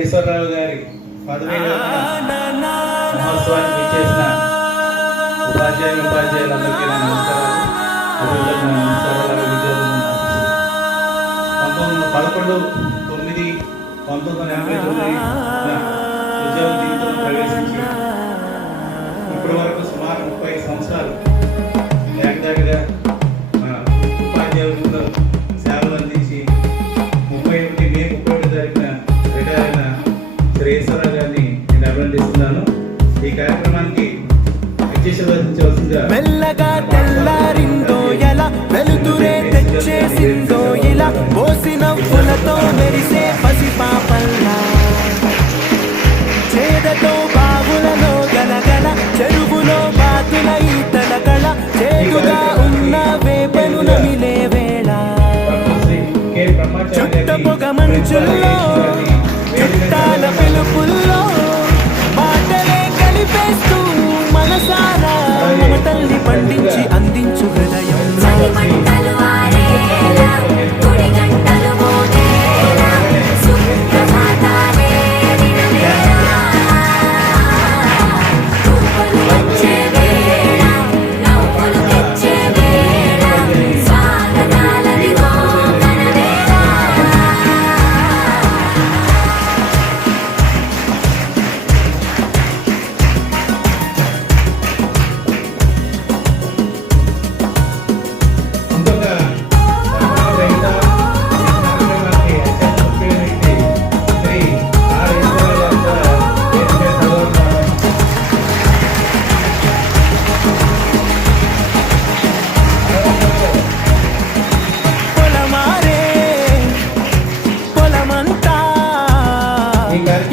ఈశ్వరరావు గారి 15వ మహోత్సవానికి విచ్చేసిన ఉపాధ్యాయులందరికీ నా నమస్కారాలు. విద్యార్థులకు నా నమస్కారాలు. 1989 ఉద్యోగ జీవితంలో ప్రవేశించి ఇప్పటి వరకు సుమారు 30 సంవత్సరాలు ఏకదాటిగా ఉపాధ్యాయులు సేవలు అందించి 31 మే 31 తారీఖున రిటైర్ అయిన శ్రీ ఈశ్వరరావు గారిని నేను అభినందిస్తున్నాను. ఈ కార్యక్రమానికి మెల్లగా తెల్లారిందో ఎలా వెలుతురే తెచ్చేసిందో ఇలా పోసిన పులతో మెరిసే పసిపాపల్లా చేదతో బావులలో గలగల చెరువులో బాతుల ఈతల కళ చేదుగా ఉన్న వేపను నమిలే వేళ చుట్ట పొగ మంచుల్లో చుట్టాల పిలుపుల్లో మాటలే కలిపేస్తూ మనసారా మమతల్ని పండించి అందించు హృదయం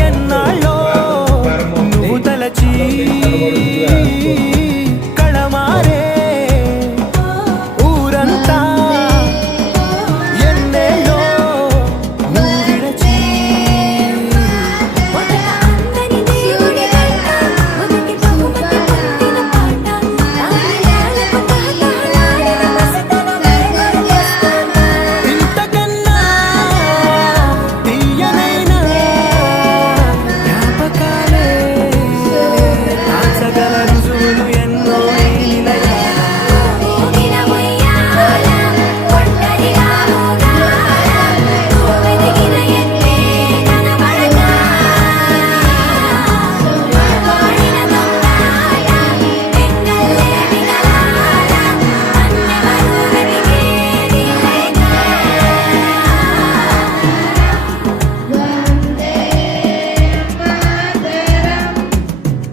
ఎన్నాళ్ళో నువ్వు తలచి కళమారే ఊరంతా ఎన్నేళ్ళో నువ్వు విడచి ఇంతకన్నా తీయనైనా జ్ఞాపకాలే కాల్చగల రుజువులు ఎన్నో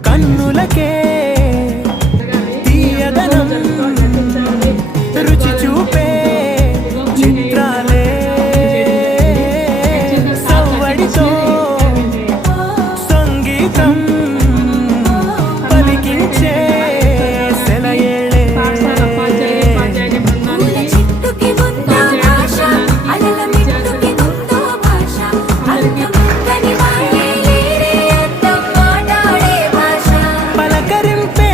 కన్నులకే తీయదనం రుచి చూపే చిత్రాలే సవ్వడితో సంగీతం పలికించే సెలయేళే పలకరింపే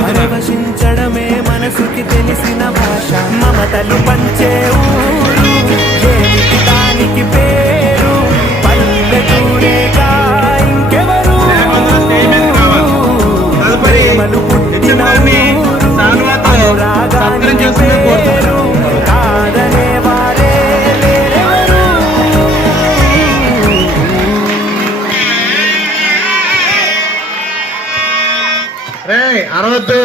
పరవశించడమే మనసుకి తెలిసిన భాష మమతలు పంచే ఊరు ఏమిటి దానికి పేరు పల్లెటూరేగా ఇంకెవరు ప్రేమలు పుట్టిన ఊరు అనురాగానికి పేరు కాదనే వారే లేరెవరు అరవద్దు.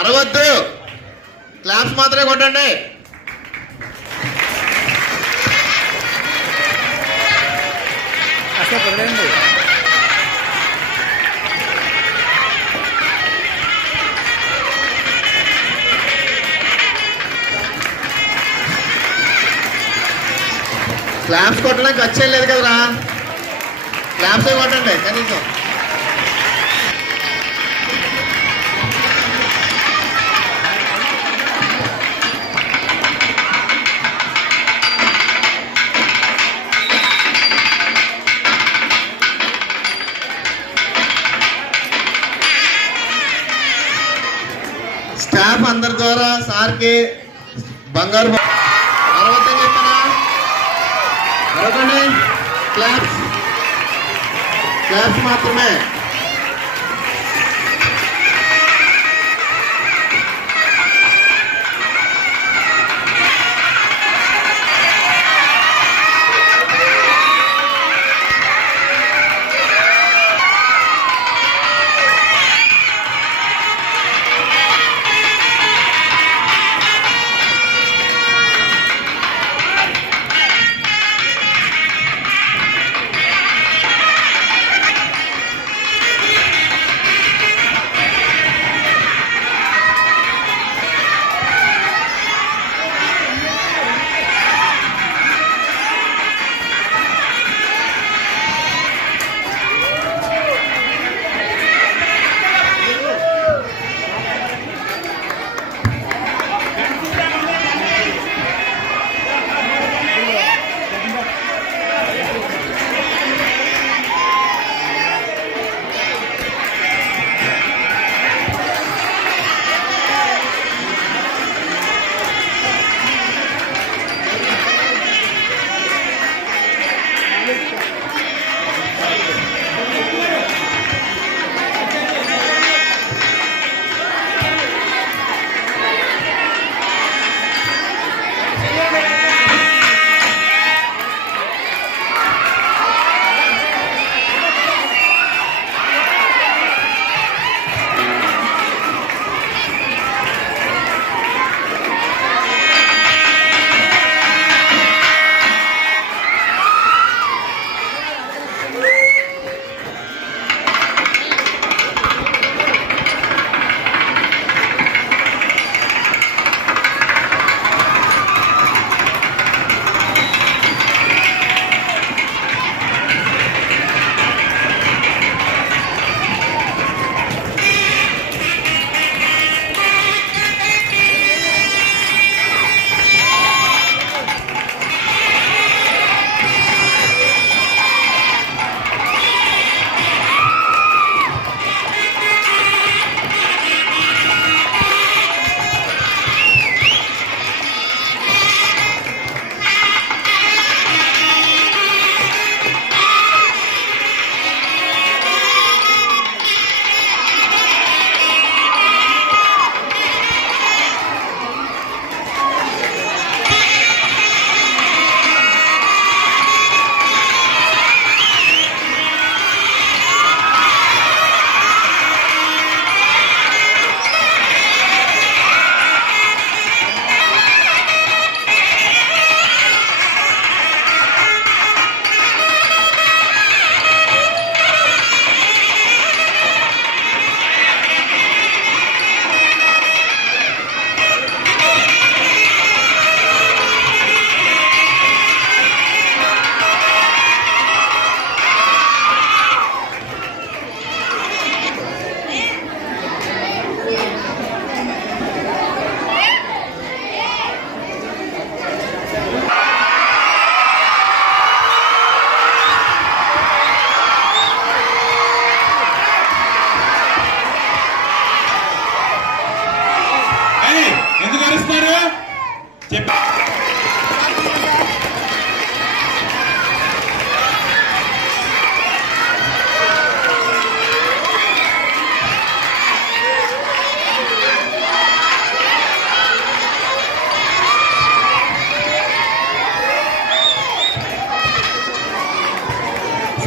అరవద్దు, క్లాప్స్ మాత్రమే కొట్టండి. క్లాప్స్ కొట్టడానికి వచ్చేయలేదు కదరా, క్లాప్సే కొట్టండి కనీసం. స్టాఫ్ అందరి ద్వారా సార్కి బంగారు అరవద్దని చెప్పనా, అరవకండి. క్లాప్స్ క్లాప్స్ మాత్రమే.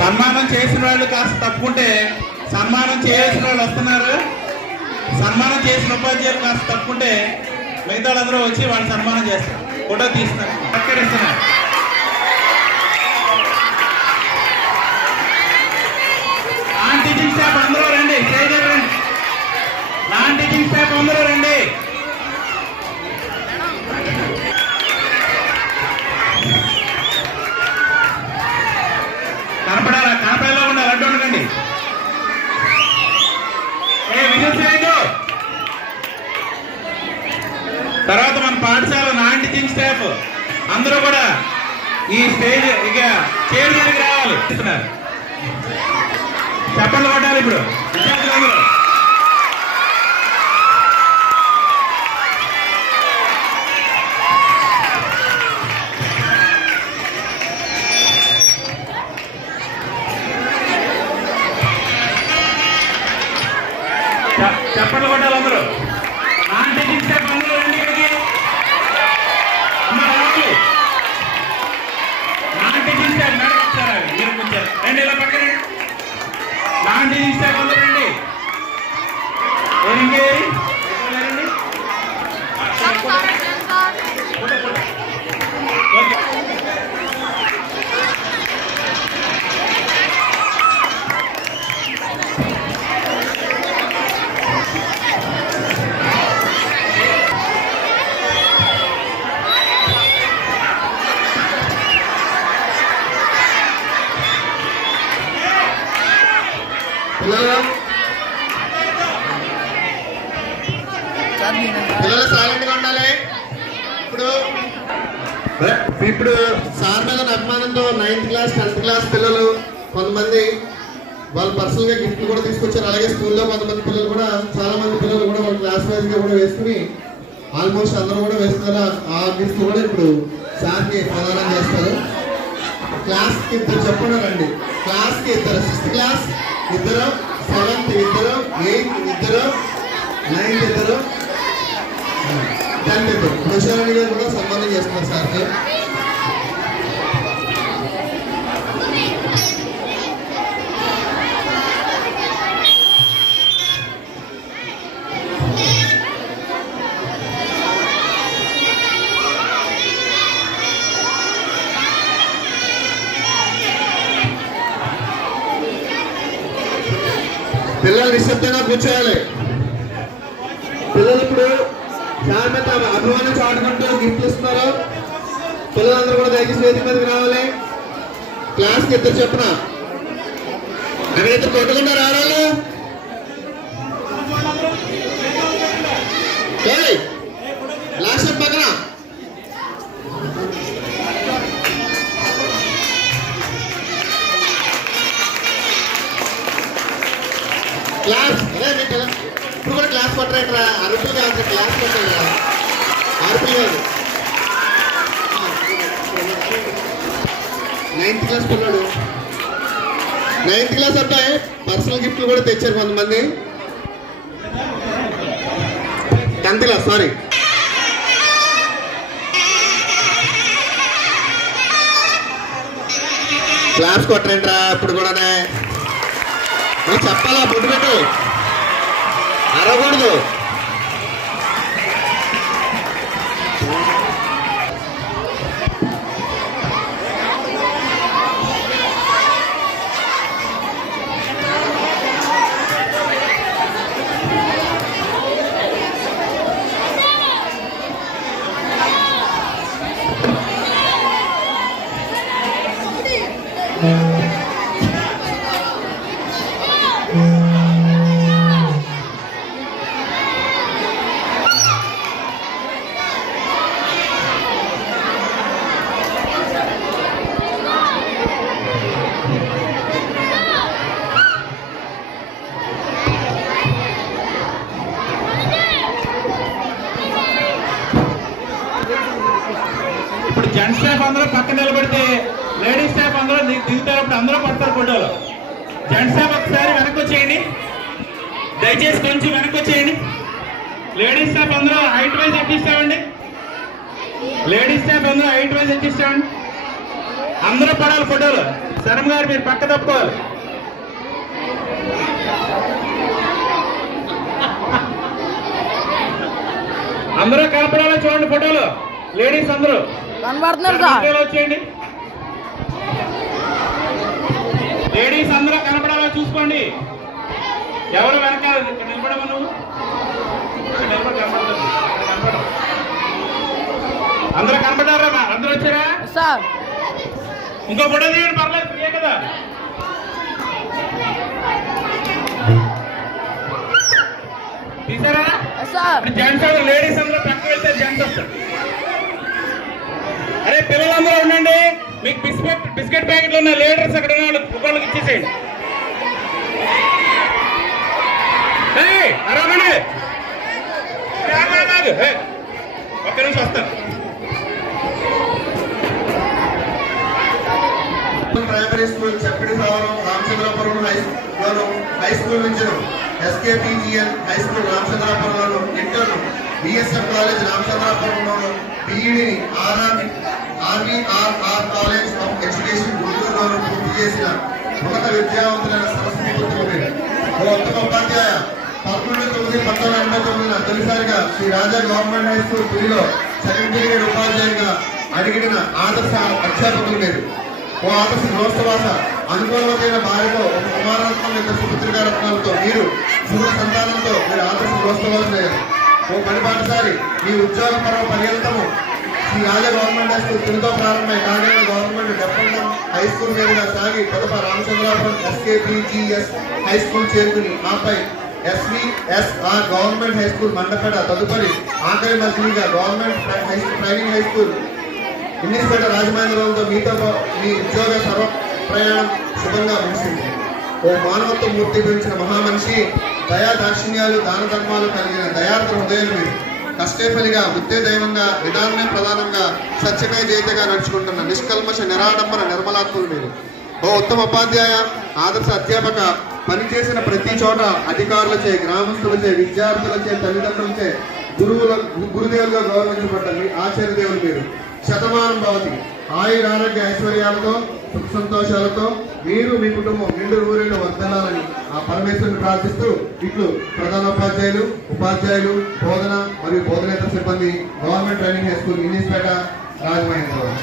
సన్మానం చేసిన వాళ్ళు కాస్త తప్పుకుంటే సన్మానం చేయాల్సిన వాళ్ళు వస్తున్నారు. సన్మానం చేసిన ఉపాధ్యాయులు కాస్త తప్పుకుంటే మిగతా వాళ్ళందరూ వచ్చి వాళ్ళు సన్మానం చేస్తారు, ఫోటో తీస్తారు, పక్కడిస్తున్నారు. నాన్ టీచింగ్ స్టాఫ్ అందరూ రండి, స్టేజ్ రండి. నాన్ టీచింగ్ స్టాఫ్ అందరూ రండి. పాఠశాల నాన్ టీచింగ్ స్టాఫ్ అందరూ కూడా ఈ స్టేజ్ ఇక స్టేజ్ మీదకి రావాలి. చెప్పండి కొట్టాలి ఇప్పుడు విద్యార్థులందరూ. చెప్పండి కొట్టాలి అందరూ. నాన్ టీచింగ్ స్టాఫ్ అందరూ రండి ఇక్కడికి. అమ్మ రావాలి. నాన్ టీచింగ్ స్టాఫ్ మేడం వచ్చారా? మీరు కూర్చారు రండి ఇలా పక్కన. నాన్ టీచింగ్ స్టాఫ్ అందరూ రండి. రండి ఓకే. పిల్లలు సైలెంట్ గా ఉండాలి. ఇప్పుడు సార్ మీద అభిమానంతో 9th క్లాస్ 10th క్లాస్ పిల్లలు కొంతమంది వాళ్ళు పర్సనల్ గా గిఫ్ట్లు కూడా తీసుకొచ్చారు. అలాగే స్కూల్లో కొంతమంది పిల్లలు కూడా చాలా మంది పిల్లలు కూడా వాళ్ళ క్లాస్ వైజ్ గా కూడా వేసుకుని ఆల్మోస్ట్ అందరూ కూడా వేస్తున్నారు. ఆ గిఫ్ట్లు కూడా ఇప్పుడు సార్కి ప్రదానం చేస్తారు. క్లాస్ కి ఇద్దరు చెప్పండి. క్లాస్ కి ఇద్దరు, 6th క్లాస్ ఇద్దరు, 7th ఇద్దరు, 8th ఇద్దరు, 9th ఇద్దరు, 10th ఇద్దరు. కృష్ణారాణి గారు కూడా సన్మానం చేస్తున్నారు సార్కి. పిల్లలు నిశ్శబ్దంగా కూర్చోవాలి. పిల్లలు ఇప్పుడు సార్ మీద అభిమానం చాటుకుంటూ గిఫ్ట్లు ఇస్తున్నారు. పిల్లలందరూ కూడా దయచేసి వేదిక మీదకి రావాలి. క్లాస్కి ఇద్దరు చెప్పిన అక్కడ ఇద్దరు కొట్టుకుంటూ రావాలి. లాస్ట్ పక్కన క్లాస్ ఇప్పుడు కూడా క్లాస్ పట్టరా అరుపులు కాదు క్లాస్ పట్టాలి అరుపులు కాదు. 9th క్లాస్ పిల్లాడు 9th క్లాస్ అబ్బాయి పర్సనల్ గిఫ్ట్లు కూడా తెచ్చారు కొంతమంది. 10th class sorry. క్లాస్ కొట్టరేంట్రా ఇప్పుడు కూడానే నువ్వు చెప్పాలా బొట్టు పెట్టు అరవకూడదు. ఇప్పుడు జెంట్స్ స్టాఫ్ అందరూ పక్కన నిలబడితే లేడీస్ స్టాఫ్ అందరూ దిగుతారు. అందరూ పడతారు ఫోటోలో. జెంట్స్ స్టాఫ్ ఒకసారి వెనక్కి వచ్చేయండి. దయచేసి కొంచెం వెనక్కి వచ్చేయండి. లేడీస్ స్టాఫ్ అందరూ హైట్ వైజ్ ఎక్కిస్తామండి. లేడీస్ స్టాఫ్ అందరూ హైట్ వైజ్ ఎక్కిస్తామండి. అందరూ పడాలి ఫోటోలో. శరం గారు మీరు పక్క తప్పుకోవాలి. అందరూ కనపడాలో చూడండి ఫోటోలో. లేడీస్ అందరూ వచ్చేయండి. లేడీస్ అందరూ కనపడాలో చూసుకోండి. ఎవరు వెనకాల నిలబడమా నువ్వు అందరూ కనపడారా? అందరూ వచ్చారా? ఇంకో ఫోటో తీయండి పర్లేదు, ఫ్రీ కదా. తీసారా? జెంట్స్ లేడీస్ అందరూ పక్కన వెళ్తే జెంట్స్ వస్తారు. పిల్లలందరూ ఉండండి. మీకు బిస్కెట్ ప్యాకెట్లు ఉన్న లీడర్స్ అక్కడ ఉన్న వాళ్ళకి ఇచ్చేసేయండి. అరవండి ఒక్క నిమిషం వస్తాను. ప్రైమరీ స్కూల్ చెప్పడి సవరం రామచంద్రపురం హై స్కూల్ నుంచి ఎస్కేపీజిఎల్ హై స్కూల్ రామచంద్రపురంలోను ఇంటర్ బిఎస్ఎఫ్ కాలేజ్ రామచంద్రపురంలోను బిఈడిని ఆర్వీఆర్ఆర్ కాలేజ్ ఆఫ్ ఎడ్యుకేషన్ గుంటూరులోను పూర్తి చేసిన ఉన్నత విద్యావంతులైన సరస్వతి పుత్రులు ఓ ఉత్తమ ఉపాధ్యాయ 11/9/1989 తొలిసారిగా Shri Raja government high school పులిలో సెకండ్ గ్రేడ్ ఉపాధ్యాయునిగా అడిగిన ఆదర్శ అధ్యాపకులు మీరు. ఓ ఆదర్శ గృహస్థవాస అనుకూలమైన భార్యతో ఒక కుమారరత్నం ఇద్దరు సుపుత్రికా రత్నాలతో మీరు శుభ్ర సంతానంతో మీరు ఆదర్శ గృహస్థవాసులయ్యారు. ఓ పనిపాటసారి మీ ఉద్యోగ పర్వ పర్యంతము Shri Raja government high school తిరుతో ప్రారంభమై కాకినాడ గవర్నమెంట్ డెఫ్ఫండం హై స్కూల్ మీదుగా సాగి తదుప రామచంద్రాపురం ఎస్కేపీజీఎస్ హై స్కూల్ చేరుకుని ఆపై ఎస్విఎస్ఆర్ గవర్నమెంట్ హై స్కూల్ మండపేట తదుపరి ఆఖరి మధ్యగా గవర్నమెంట్ ట్రైనింగ్ హై స్కూల్ ఇంగ్లీష్పేట రాజమహేంద్రంతో మీతో మీ ఉద్యోగ సర్వ ప్రయాణం శుభంగా ముగిసింది. ఓ మానవత్వ మూర్తి గురించిన మహామనిషి దయా దాక్షిణ్యాలు దాన ధర్మాలు కలిగిన దయార్థ హృదయాలు మీరు. కష్టేఫలిగా వృత్తే దైవంగా విధానమే ప్రధానంగా సత్యమే జయితగా నడుచుకుంటున్న నిష్కల్మష నిరాడంబర నిర్మలాత్ములు మీరు. ఓ ఉత్తమ ఉపాధ్యాయ ఆదర్శ అధ్యాపక పనిచేసిన ప్రతి చోట అధికారులచే గ్రామస్తులచే విద్యార్థులచే తల్లిదండ్రులచే గురుదేవులుగా గౌరవించబడ్డ మీ ఆచార్య దేవులు మీరు. శతమానం భవతి ఆయుర ఆరోగ్య ఐశ్వర్యాలతో సుఖ సంతోషాలతో మీరు మీ కుటుంబం నిండు ఊరిలో వర్ధలాలని ఆ పరమేశ్వరుని ప్రార్థిస్తూ ఇట్లు ప్రధానోపాధ్యాయులు ఉపాధ్యాయులు బోధన మరియు బోధనేతర సిబ్బంది గవర్నమెంట్ ట్రైనింగ్ హై స్కూల్ ఇంగ్లీష్పేట రాజమహేంద్రవరం.